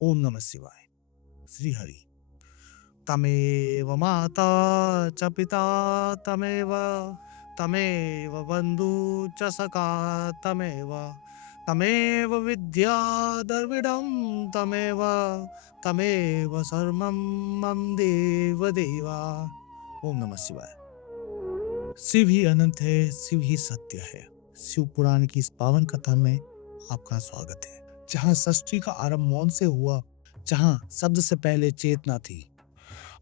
ओम नमः शिवाय। श्री हरि। तमेव माता च पिता तमेव, तमेव बन्धु च सखा तमेव, तमेव विद्या द्रविडं तमेव, तमेव सर्वं मम देव देवा। ओम नमः शिवाय। शिव ही अनंत है, शिव ही सत्य है। शिव पुराण की इस पावन कथा में आपका स्वागत है। जहाँ सृष्टि का आरंभ मौन से हुआ, जहाँ शब्द से पहले चेतना थी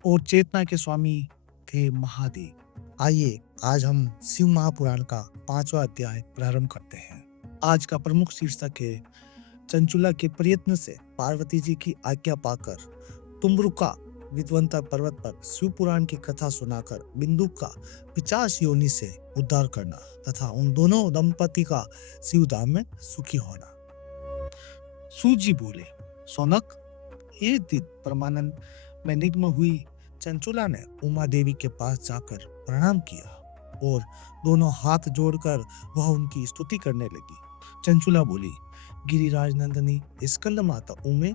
और चेतना के स्वामी थे महादेव। आइए आज हम शिव महापुराण का 5वां अध्याय प्रारंभ करते हैं। आज का प्रमुख शीर्षक है चंचुला के प्रयत्न से पार्वती जी की आज्ञा पाकर तुम्बरुका विद्वंता पर्वत पर शिव पुराण की कथा सुनाकर बिंदु का 50 योनि से उद्धार करना तथा उन दोनों दंपति का शिवधाम में सुखी होना। सूजी बोले, सोनक, एक दिन परमानंद में निग्न हुई चंचुला ने उमा देवी के पास जाकर प्रणाम किया और दोनों हाथ जोड़कर वह उनकी स्तुति करने लगी। चंचुला बोली, गिरिराज नंदनी स्कंद माता उमे,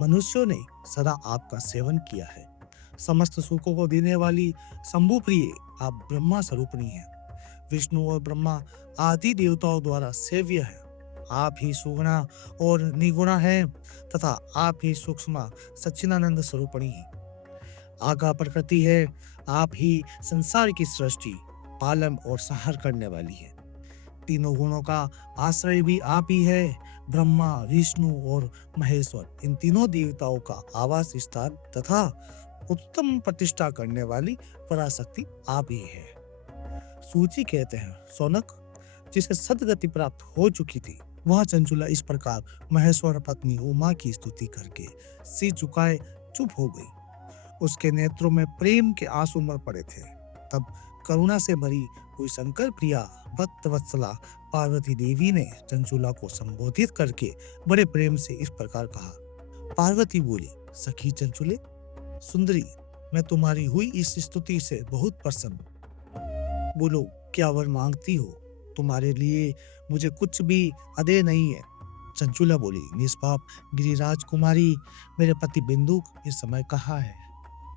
मनुष्यों ने सदा आपका सेवन किया है। समस्त सुखों को देने वाली शंभु प्रिय आप ब्रह्मा स्वरूपणी हैं। विष्णु और ब्रह्मा आदि देवताओं द्वारा सेव्य है। आप ही सुगुणा और निगुणा हैं तथा आप ही सूक्ष्म सच्चिदानंद स्वरूपणी हैं। आगा प्रकृति है, आप ही संसार की सृष्टि, पालन और संहार करने वाली है। तीनों गुणों का आश्रय भी आप ही है। ब्रह्मा, विष्णु और महेश्वर, इन तीनों देवताओं का आवास स्थान तथा उत्तम प्रतिष्ठा करने वाली पराशक्ति आप ही है। सूची कहते हैं, सोनक, जिसे सदगति प्राप्त हो चुकी थी, वह चंचुला इस प्रकार महेश्वर पत्नी उमा की स्तुति करके सिर झुकाए चुप हो गई। उसके नेत्रों में प्रेम के आंसू उमड़ पड़े थे। तब करुणा से भरी हुई शंकर प्रिया भक्त वत्सला पार्वती देवी ने चंचुला को संबोधित करके बड़े प्रेम से इस प्रकार कहा। पार्वती बोली, सखी चंचुले, सुंदरी, मैं तुम्हारी हुई इस स्तुति से बहुत प्रसन्न हूं। बोलो, क्या वर मांगती हो? तुम्हारे लिए मुझे कुछ भी अदेय नहीं है। चंचुला बोली, निष्पाप गिरिराज कुमारी, मेरे पति बिंदुक इस समय कहाँ है?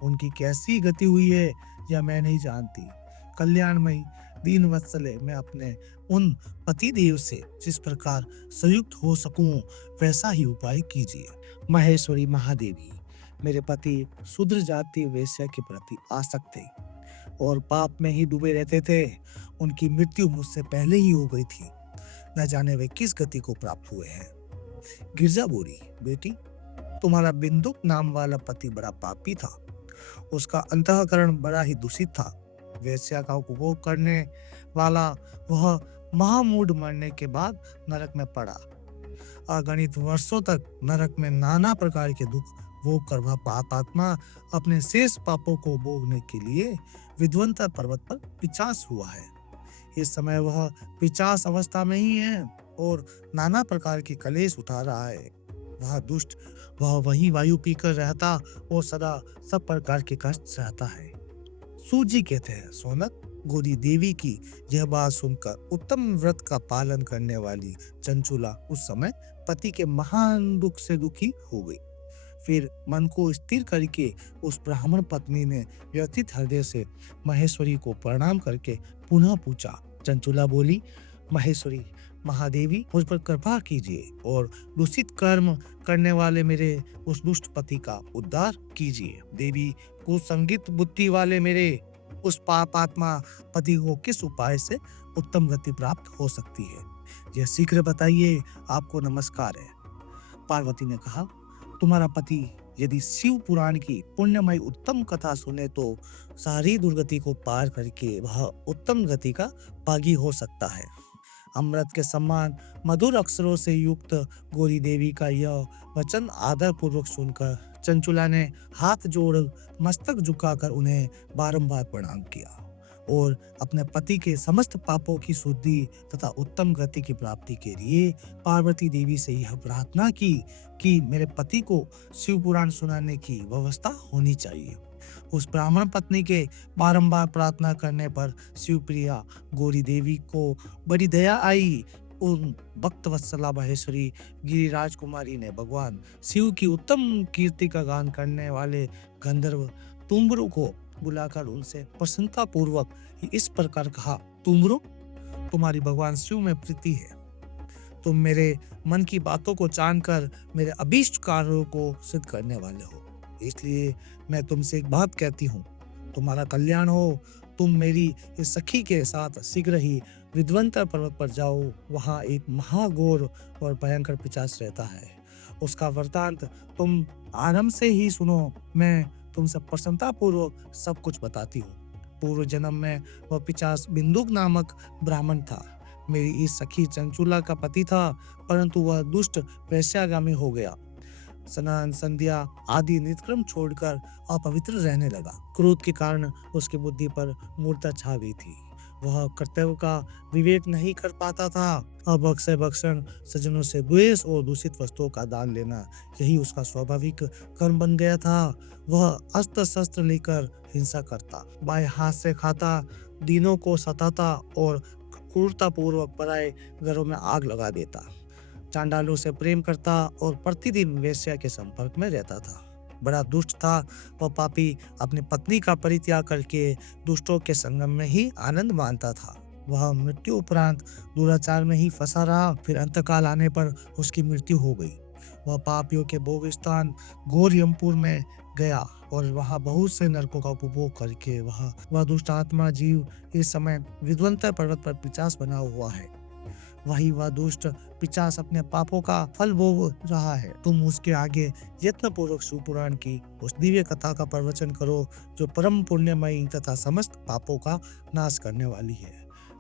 उनकी कैसी गति हुई है यह मैं नहीं जानती। कल्याणमयी दीन वत्सले, मैं अपने उन पति देव से जिस प्रकार संयुक्त हो सकूं वैसा ही उपाय कीजिए। महेश्वरी महादेवी, मेरे पति शूद्र जाति वेश्या के प्रति आसक्त थे और पाप में ही डूबे रहते थे। उनकी मृत्यु मुझसे पहले ही हो गई थी। न जाने वे किस गति को प्राप्त हुए हैं। गिरजा बोली, बेटी, तुम्हारा बिंदुक नाम वाला पति बड़ा पापी था। उसका अंतःकरण बड़ा ही दूषित था। वेश्या का उपभोग करने वाला वह महामूढ़ मरने के बाद नरक में पड़ा। अगणित वर्षों तक नरक में नाना प्रकार के दुख भोग कर वह पापात्मा अपने शेष पापों को भोगने के लिए विद्वंता पर्वत पर पिचास हुआ है। इस समय वह पिचास अवस्था में ही है और नाना प्रकार के कलेश उठा रहा है। वह दुष्ट, वह वही वायु पीकर रहता और सदा सब प्रकार के कष्ट सहता है। सूजी कहते हैं, सोनक, गोरी देवी की यह बात सुनकर उत्तम व्रत का पालन करने वाली चंचुला उस समय पति के महान दुख से दुखी हो गई। फिर मन को स्थिर करके उस ब्राह्मण पत्नी ने व्यथित हृदय से महेश्वरी को प्रणाम करके पुनः पूछा। चंचुला बोली, महेश्वरी महादेवी, मुझ पर कृपा कीजिए और दूषित कर्म करने वाले मेरे उस दुष्ट पति का उद्धार कीजिए। देवी, कुसंगित बुद्धि वाले मेरे उस पापात्मा पति को किस उपाय से उत्तम गति प्राप्त हो सकती है, यह शीघ्र बताइए, आपको नमस्कार है। पार्वती ने कहा, तुम्हारा पति यदि शिव पुराण की पुण्यमय उत्तम कथा सुने तो सारी दुर्गति को पार करके वह उत्तम गति का भागी हो सकता है। अमृत के समान मधुर अक्षरों से युक्त गोरी देवी का यह वचन आदर पूर्वक सुनकर चंचुला ने हाथ जोड़ मस्तक झुकाकर उन्हें बारंबार प्रणाम किया और अपने पति के समस्त पापों की शुद्धि तथा उत्तम गति की प्राप्ति के लिए पार्वती देवी से यह प्रार्थना की कि मेरे पति को शिव पुराण सुनाने की व्यवस्था होनी चाहिए। उस ब्राह्मण पत्नी के बारंबार प्रार्थना करने पर शिवप्रिया गौरी देवी को बड़ी दया आई उन भक्त वत्सला महेश्वरी गिरिराज कुमारी ने भगवान शिव की उत्तम कीर्ति का गान करने वाले गंधर्व तुम्बरु को बुलाकर उनसे प्रसन्नता पूर्वक इस प्रकार कहा, तुम्बरु, तुम्हारी भगवान शिव में प्रीति है। तुम मेरे मन की बातों को जानकर मेरे अभीष्ट कार्यों को सिद्ध करने वाले हो, इसलिए मैं तुमसे एक बात कहती हूँ, तुम्हारा कल्याण हो। तुम मेरी इस सखी के साथ शीघ्र ही विध्वंतर पर्वत पर जाओ। वहाँ एक महाघोर और भयंकर पिशाच रहता है। उसका वृतांत तुम आरंभ से ही सुनो। मैं तुमसे प्रसन्नता पूर्वक सब कुछ बताती हूँ। पूर्व जन्म में वह पिशाच बिंदुक नामक ब्राह्मण था। मेरी इस सखी चंचुला का पति था, परंतु वह दुष्ट वैश्यागामी हो गया। स्नान संध्या आदि नित्यक्रम छोड़कर अपवित्र रहने लगा। क्रोध के कारण उसकी बुद्धि पर मूर्छा छा गई थी। वह कर्तव्य का विवेक नहीं कर पाता था। अब अक्षय भक्षण, सज्जनों से द्वेष और दूषित वस्तुओं का दान लेना, यही उसका स्वाभाविक कर्म बन गया था। वह अस्त्र शस्त्र लेकर हिंसा करता, बाएं हाथ से खाता, दीनों को सताता और क्रूरता पूर्वक पराये घरों में आग लगा देता। चांडालों से प्रेम करता और प्रतिदिन वेश्या के संपर्क में रहता था। बड़ा दुष्ट था वह पापी। अपनी पत्नी का परित्याग करके दुष्टों के संगम में ही आनंद मानता था। वह मृत्यु उपरांत दुराचार में ही फंसा रहा। फिर अंतकाल आने पर उसकी मृत्यु हो गई। वह पापियों के भोग स्थान घोर यमपुर में गया और वहां बहुत से नरकों का उपभोग करके वह दुष्ट आत्मा जीव इस समय विध्वंतर पर्वत पर पिशाच बना हुआ है। वही वह दुष्ट पिशाच अपने पापों का फल भोग रहा है। तुम उसके आगे यत्न पूर्वक शिवपुराण की उस दिव्य कथा का प्रवचन करो, जो परम पुण्यमयी तथा समस्त पापों का नाश करने वाली है।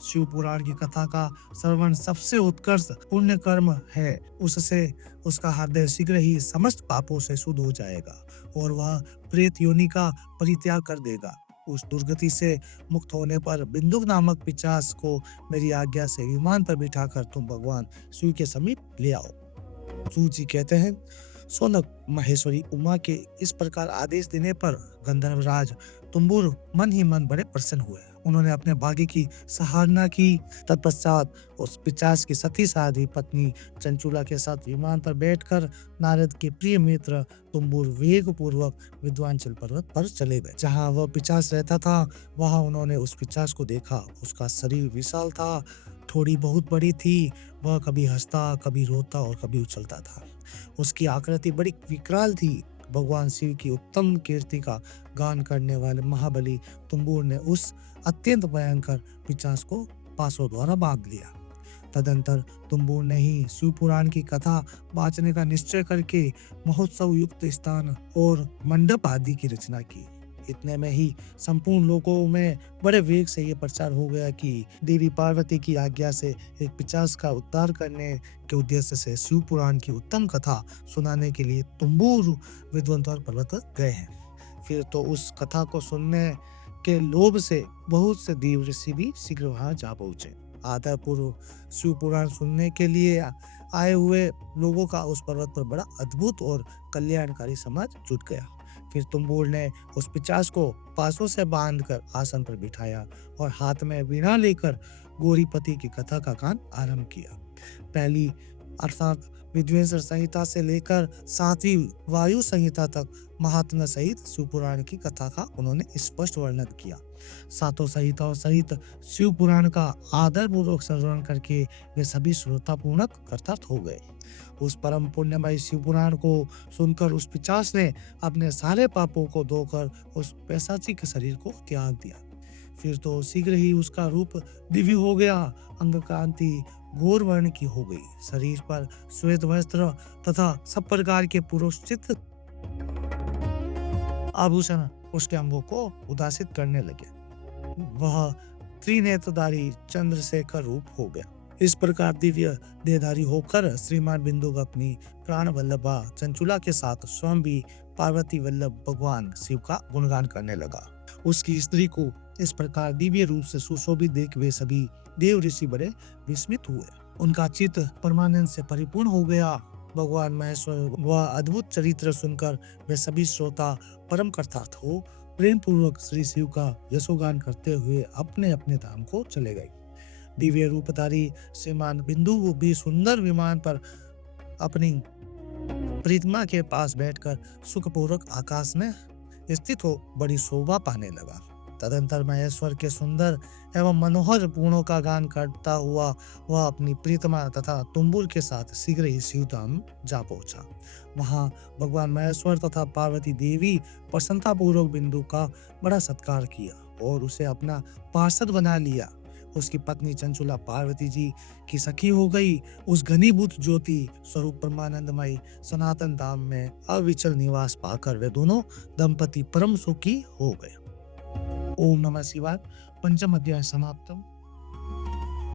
शिव पुराण की कथा का श्रवण सबसे उत्कृष्ट पुण्य कर्म है। उससे उसका हृदय शीघ्र ही समस्त पापों से शुद्ध हो जाएगा और वह प्रेत योनि का परित्याग कर देगा। उस दुर्गति से मुक्त होने पर बिंदुक नामक पिशाच को मेरी आज्ञा से विमान पर बिठाकर तुम भगवान शिव के समीप ले आओ। शिव जी कहते हैं, सोनक महेश्वरी उमा के इस प्रकार आदेश देने पर गंधर्वराज तुम्बुर मन ही मन बड़े प्रसन्न हुए। उन्होंने अपने भाग्य की सराहना की। तत्पश्चात उस पिशाच की सती साधी पत्नी चंचुला के साथ विमान पर बैठकर नारद के प्रिय मित्र तुम्बुर वेग पूर्वक विद्वांचल पर्वत पर चले गए। जहाँ वह पिशाच रहता था, वहां उन्होंने उस पिशाच को देखा। उसका शरीर विशाल था, थोड़ी बहुत बड़ी थी। वह कभी हंसता, कभी रोता और कभी उछलता था। उसकी आकृति बड़ी विकराल थी। भगवान शिव की उत्तम कीर्ति का गान करने वाले महाबली तुम्बुर ने उस अत्यंत भयंकर पिशाच को पासों द्वारा बांध लिया। तदंतर तुम्बुर ने ही शिव पुराण की कथा वाचने का निश्चय करके महोत्सव युक्त स्थान और मंडप आदि की रचना की। इतने में ही संपूर्ण लोकों में बड़े वेग से ये प्रचार हो गया कि देवी पार्वती की आज्ञा से एक पिशाच का उद्धार करने के उद्देश्य से शिव पुराण की उत्तम कथा सुनाने के लिए तुम्बुर विध्वंतर पर्वत गए हैं। फिर तो उस कथा को सुनने के लोभ से बहुत से देव ऋषि भी शीघ्र वहां जा पहुंचे। आदर पूर्व शिव पुराण सुनने के लिए आए हुए लोगों का उस पर्वत पर बड़ा अद्भुत और कल्याणकारी समाज जुट गया। फिर तुम्बुर ने उस पिशाच को पासों से बांधकर आसन पर बिठाया और हाथ में वीणा लेकर गौरीपति की कथा का गान आरंभ किया। पहली अर्थात विद्वेश्वर संहिता से लेकर 7वीं वायु संहिता तक महात्मा सहित शिवपुराण की कथा का उन्होंने स्पष्ट वर्णन किया। 7 संहिताओं सहित शिव पुराण का आदर पूर्वक श्रवण करके वे सभी श्रोतापूर्णक कृतार्थ हो गए। उस परम पुण्यमय शिव पुराण को सुनकर उस पिशाच ने अपने सारे पापों को धोकर उस पैशाचिक शरीर को त्याग दिया। फिर तो शीघ्र ही उसका रूप दिव्य हो गया। अंग कांति घोर वर्ण की हो गई। शरीर पर श्वेत वस्त्र तथा सब प्रकार के पुरुषित आभूषण उसके अंगों को उदासित करने लगे। वह त्रिनेत्रधारी चंद्रशेखर रूप हो गया। इस प्रकार दिव्य देहधारी होकर श्रीमान बिंदुक अपनी प्राण वल्लभा चंचुला के साथ स्वयं भी पार्वती वल्लभ भगवान शिव का गुणगान करने लगा। उसकी स्त्री को इस प्रकार दिव्य रूप से सुशोभित देख वे सभी देव ऋषि बड़े विस्मित हुए। उनका चित्त परमानंद से परिपूर्ण हो गया। भगवान महेश्वर वह अद्भुत चरित्र सुनकर वे सभी श्रोता परम कृतार्थ हो प्रेम पूर्वक श्री शिव का यशोगान करते हुए अपने अपने धाम को चले गए। दिव्य रूपधारी श्रीमान बिंदु भी सुंदर विमान पर अपनी प्रीतमा के पास बैठकर सुखपूर्वक आकाश में स्थित हो बड़ी शोभा पाने लगा। तदंतर महेश्वर के सुंदर एवं मनोहर गुणों का गान करता हुआ वह अपनी प्रीतमा तथा तुम्बुल के साथ शीघ्र ही शिवधाम जा पहुंचा। वहां भगवान महेश्वर तथा पार्वती देवी प्रसन्नतापूर्वक बिंदु का बड़ा सत्कार किया और उसे अपना पार्षद बना लिया। उसकी पत्नी चंचुला पार्वती जी की सखी हो गई। उस घनीभूत ज्योति स्वरूप परमानंदमय सनातन धाम में अविचल निवास पाकर वे दोनों दंपति परम सुखी हो गए। ओम नमः शिवाय। पंचम अध्याय समाप्तम।